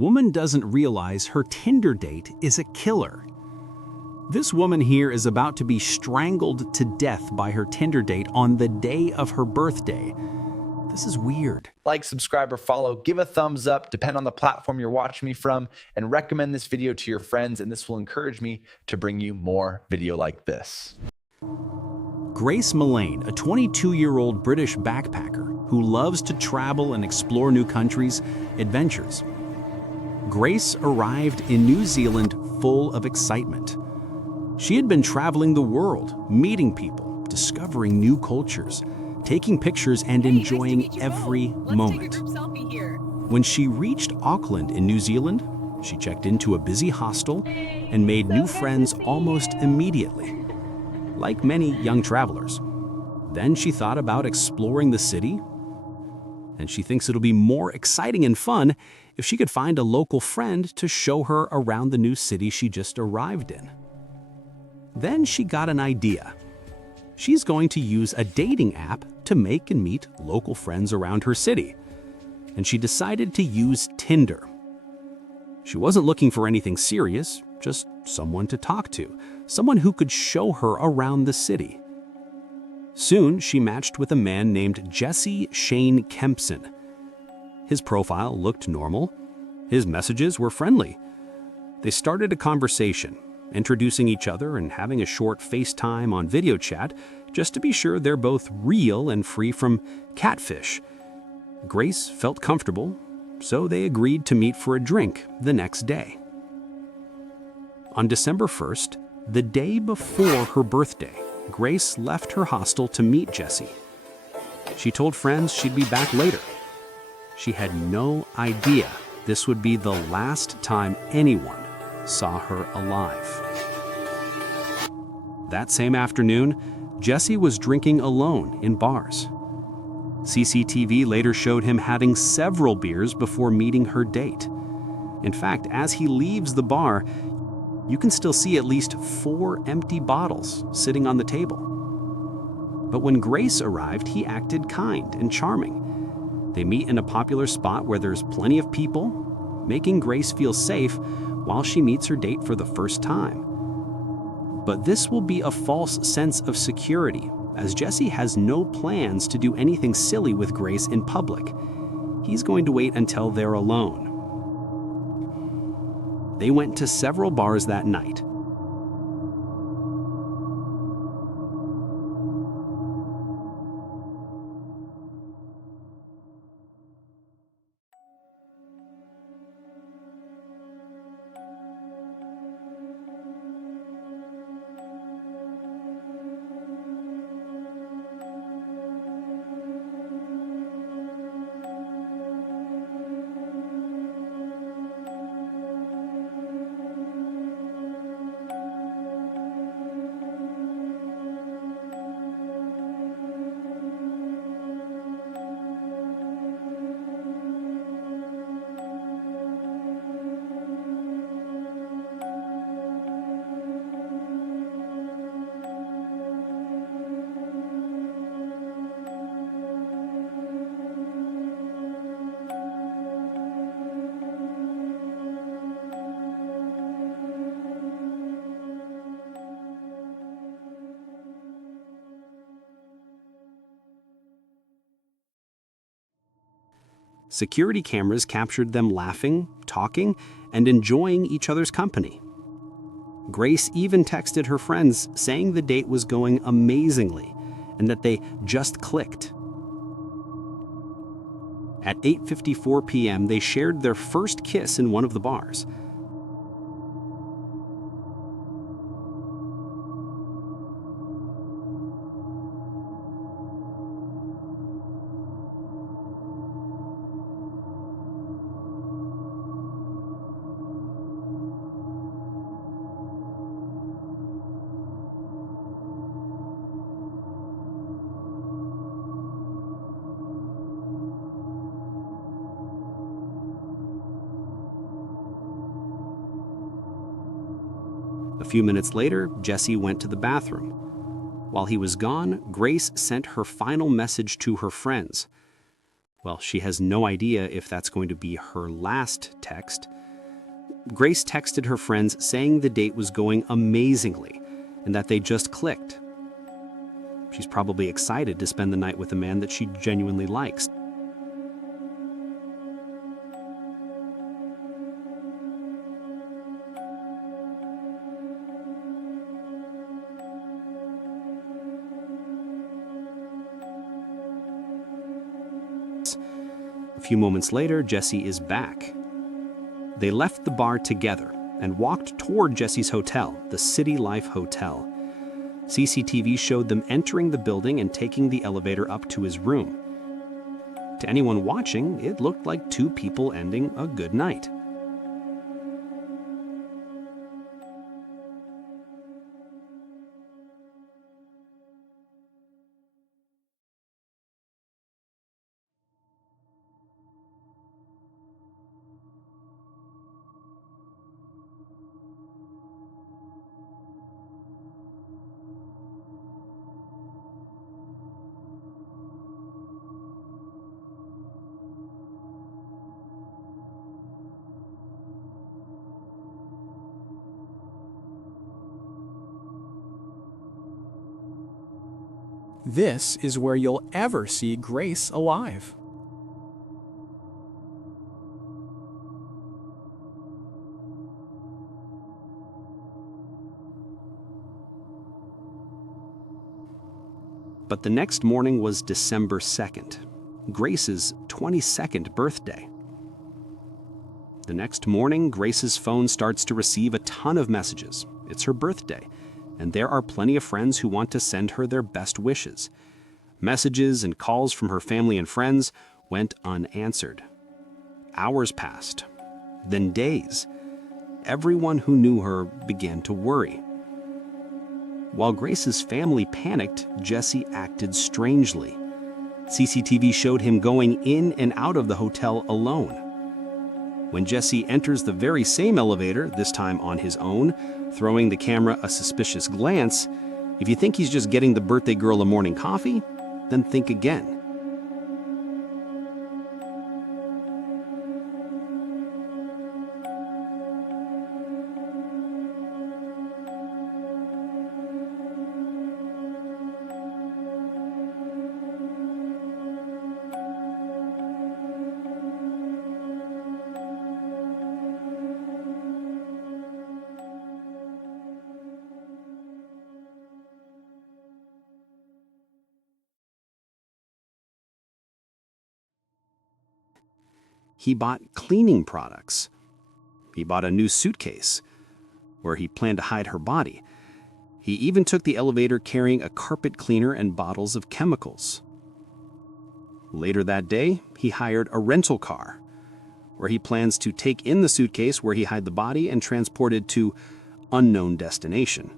woman doesn't realize her Tinder date is a killer. This woman here is about to be strangled to death by her Tinder date on the day of her birthday. This is weird. Like, subscribe, or follow. Give a thumbs up, depend on the platform you're watching me from, and recommend this video to your friends, and this will encourage me to bring you more video like this. Grace Millane, a 22-year-old British backpacker who loves to travel and explore new countries, adventures. Grace arrived in New Zealand full of excitement. She had been traveling the world, meeting people, discovering new cultures, taking pictures and enjoying every moment. When she reached Auckland in New Zealand, she checked into a busy hostel and made new friends almost immediately, like many young travelers. Then she thought about exploring the city, and she thinks it'll be more exciting and fun if she could find a local friend to show her around the new city she just arrived in. Then she got an idea. She's going to use a dating app to make and meet local friends around her city, and she decided to use Tinder. She wasn't looking for anything serious, just someone to talk to, someone who could show her around the city. Soon, she matched with a man named Jesse Shane Kempson. His profile looked normal. His messages were friendly. They started a conversation, introducing each other and having a short FaceTime on video chat just to be sure they're both real and free from catfish. Grace felt comfortable, so they agreed to meet for a drink the next day. On December 1st, the day before her birthday, Grace left her hostel to meet Jesse. She told friends she'd be back later. She had no idea this would be the last time anyone saw her alive. That same afternoon, Jesse was drinking alone in bars. CCTV later showed him having several beers before meeting her date. In fact, as he leaves the bar, you can still see at least 4 empty bottles sitting on the table. But when Grace arrived, he acted kind and charming. They meet in a popular spot where there's plenty of people, making Grace feel safe while she meets her date for the first time. But this will be a false sense of security, as Jesse has no plans to do anything silly with Grace in public. He's going to wait until they're alone. They went to several bars that night. Security cameras captured them laughing, talking, and enjoying each other's company. Grace even texted her friends saying the date was going amazingly and that they just clicked. At 8:54 p.m., they shared their first kiss in one of the bars. A few minutes later, Jesse went to the bathroom. While he was gone, Grace sent her final message to her friends. Well, she has no idea if that's going to be her last text. Grace texted her friends saying the date was going amazingly and that they just clicked. She's probably excited to spend the night with a man that she genuinely likes. A few moments later, Jesse is back. They left the bar together and walked toward Jesse's hotel, the City Life Hotel. CCTV showed them entering the building and taking the elevator up to his room. To anyone watching, it looked like two people ending a good night. This is where you'll ever see Grace alive. But the next morning was December 2nd, Grace's 22nd birthday. The next morning, Grace's phone starts to receive a ton of messages. It's her birthday, and there are plenty of friends who want to send her their best wishes. Messages and calls from her family and friends went unanswered. Hours passed, then days. Everyone who knew her began to worry. While Grace's family panicked, Jesse acted strangely. CCTV showed him going in and out of the hotel alone. When Jesse enters the very same elevator, this time on his own, throwing the camera a suspicious glance, if you think he's just getting the birthday girl a morning coffee, then think again. He bought cleaning products. He bought a new suitcase where he planned to hide her body. He even took the elevator carrying a carpet cleaner and bottles of chemicals. Later that day, he hired a rental car where he plans to take in the suitcase where he hid the body and transport it to unknown destination.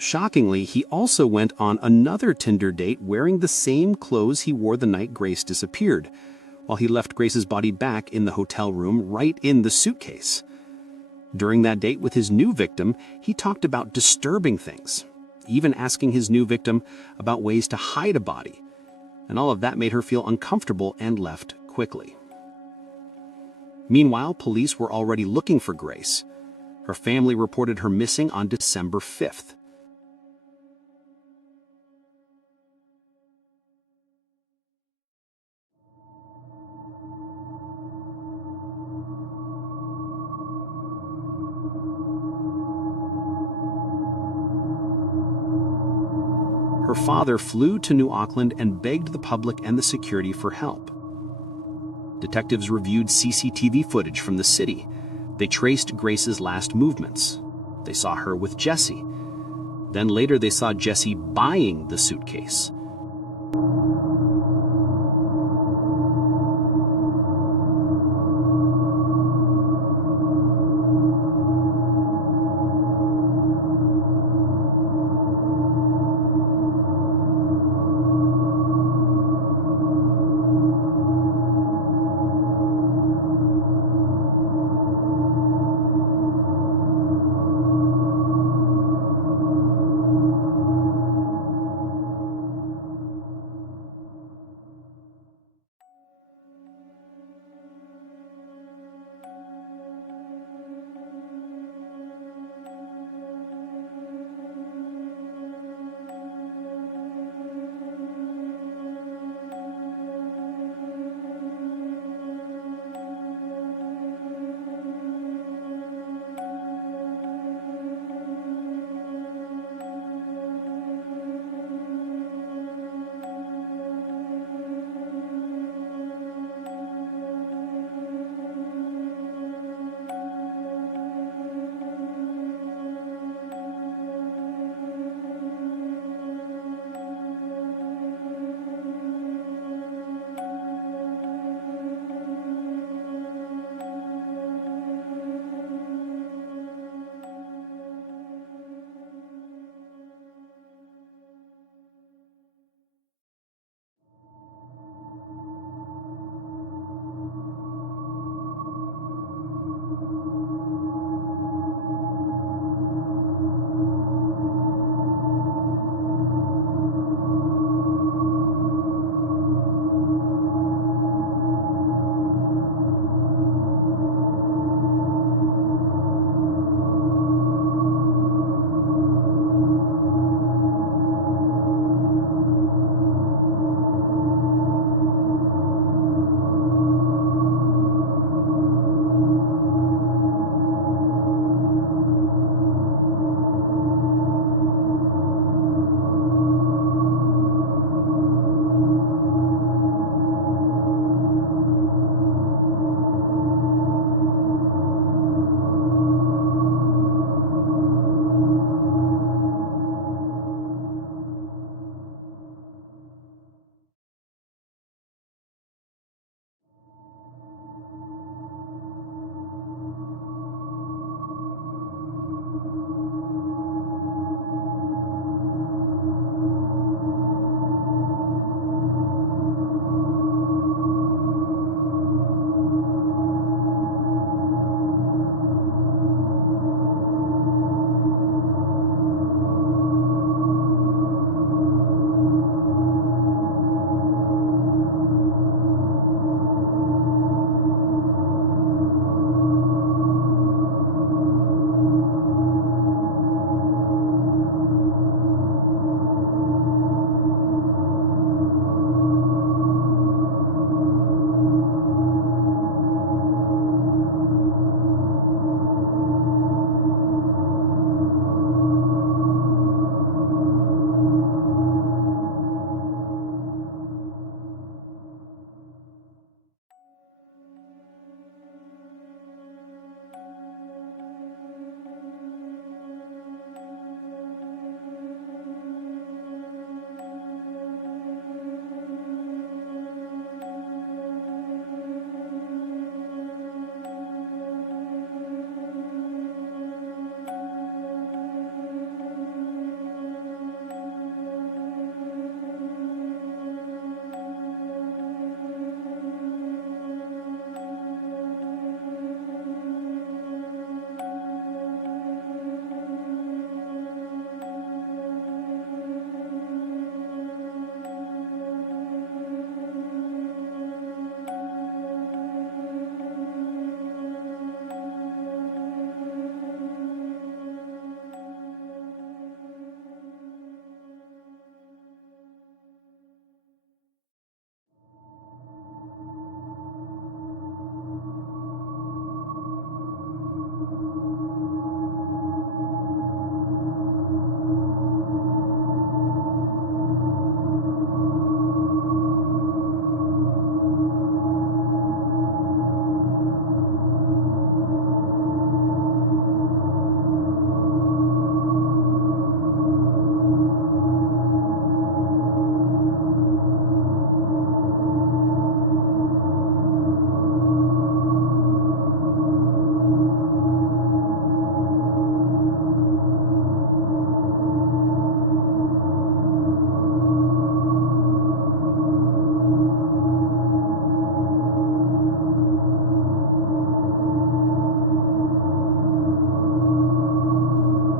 Shockingly, he also went on another Tinder date wearing the same clothes he wore the night Grace disappeared, while he left Grace's body back in the hotel room right in the suitcase. During that date with his new victim, he talked about disturbing things, even asking his new victim about ways to hide a body, and all of that made her feel uncomfortable and left quickly. Meanwhile, police were already looking for Grace. Her family reported her missing on December 5th. her father flew to New Auckland and begged the public and the security for help. Detectives reviewed CCTV footage from the city. They traced Grace's last movements. They saw her with Jesse. Then later they saw Jesse buying the suitcase.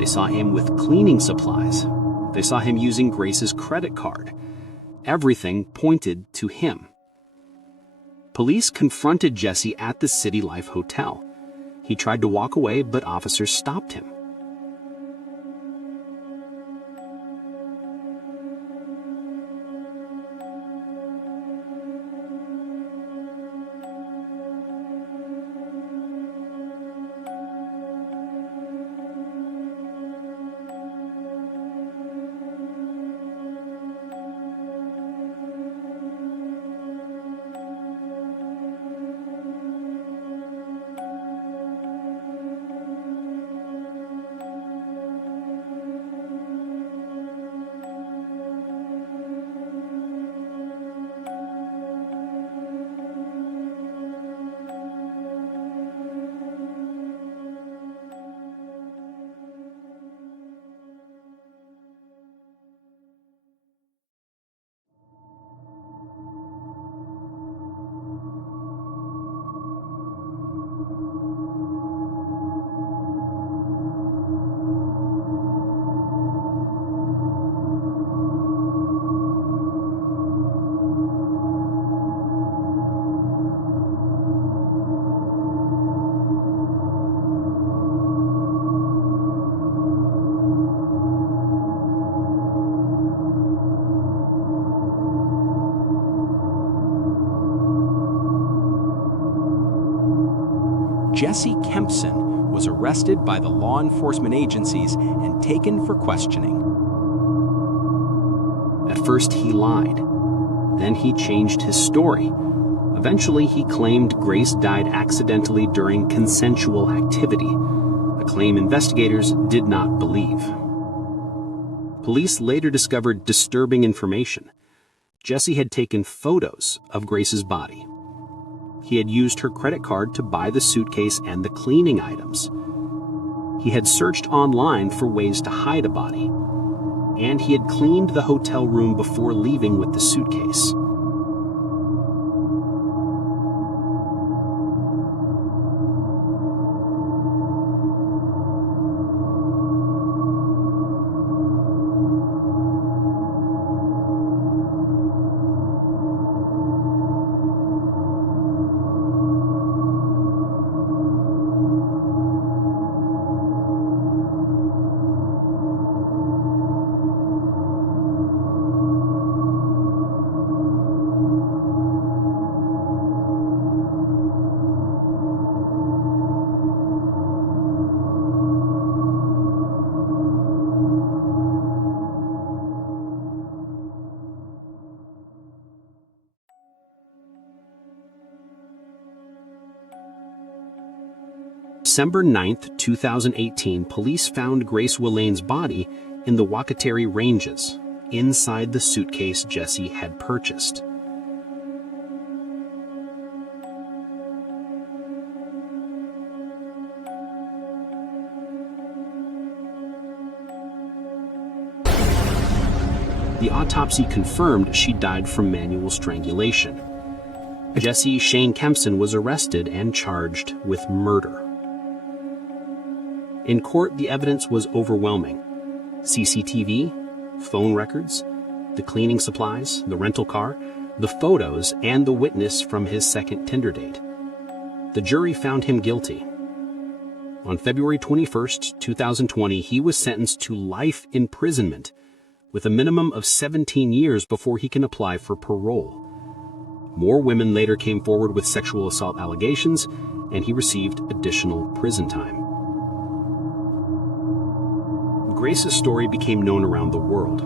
They saw him with cleaning supplies. They saw him using Grace's credit card. Everything pointed to him. Police confronted Jesse at the City Life Hotel. He tried to walk away, but officers stopped him. Jesse Kempson was arrested by the law enforcement agencies and taken for questioning. At first, he lied. Then he changed his story. Eventually, he claimed Grace died accidentally during consensual activity, a claim investigators did not believe. Police later discovered disturbing information. Jesse had taken photos of Grace's body. He had used her credit card to buy the suitcase and the cleaning items. He had searched online for ways to hide a body. And he had cleaned the hotel room before leaving with the suitcase. December 9, 2018, police found Grace Millane's body in the Wakatari Ranges, inside the suitcase Jesse had purchased. The autopsy confirmed she died from manual strangulation. Jesse Shane Kempson was arrested and charged with murder. In court, the evidence was overwhelming. CCTV, phone records, the cleaning supplies, the rental car, the photos, and the witness from his second Tinder date. The jury found him guilty. On February 21, 2020, he was sentenced to life imprisonment with a minimum of 17 years before he can apply for parole. More women later came forward with sexual assault allegations, and he received additional prison time. Grace's story became known around the world,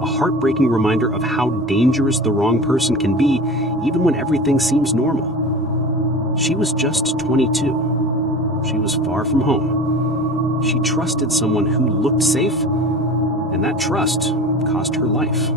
a heartbreaking reminder of how dangerous the wrong person can be, even when everything seems normal. She was just 22. She was far from home. She trusted someone who looked safe, and that trust cost her life.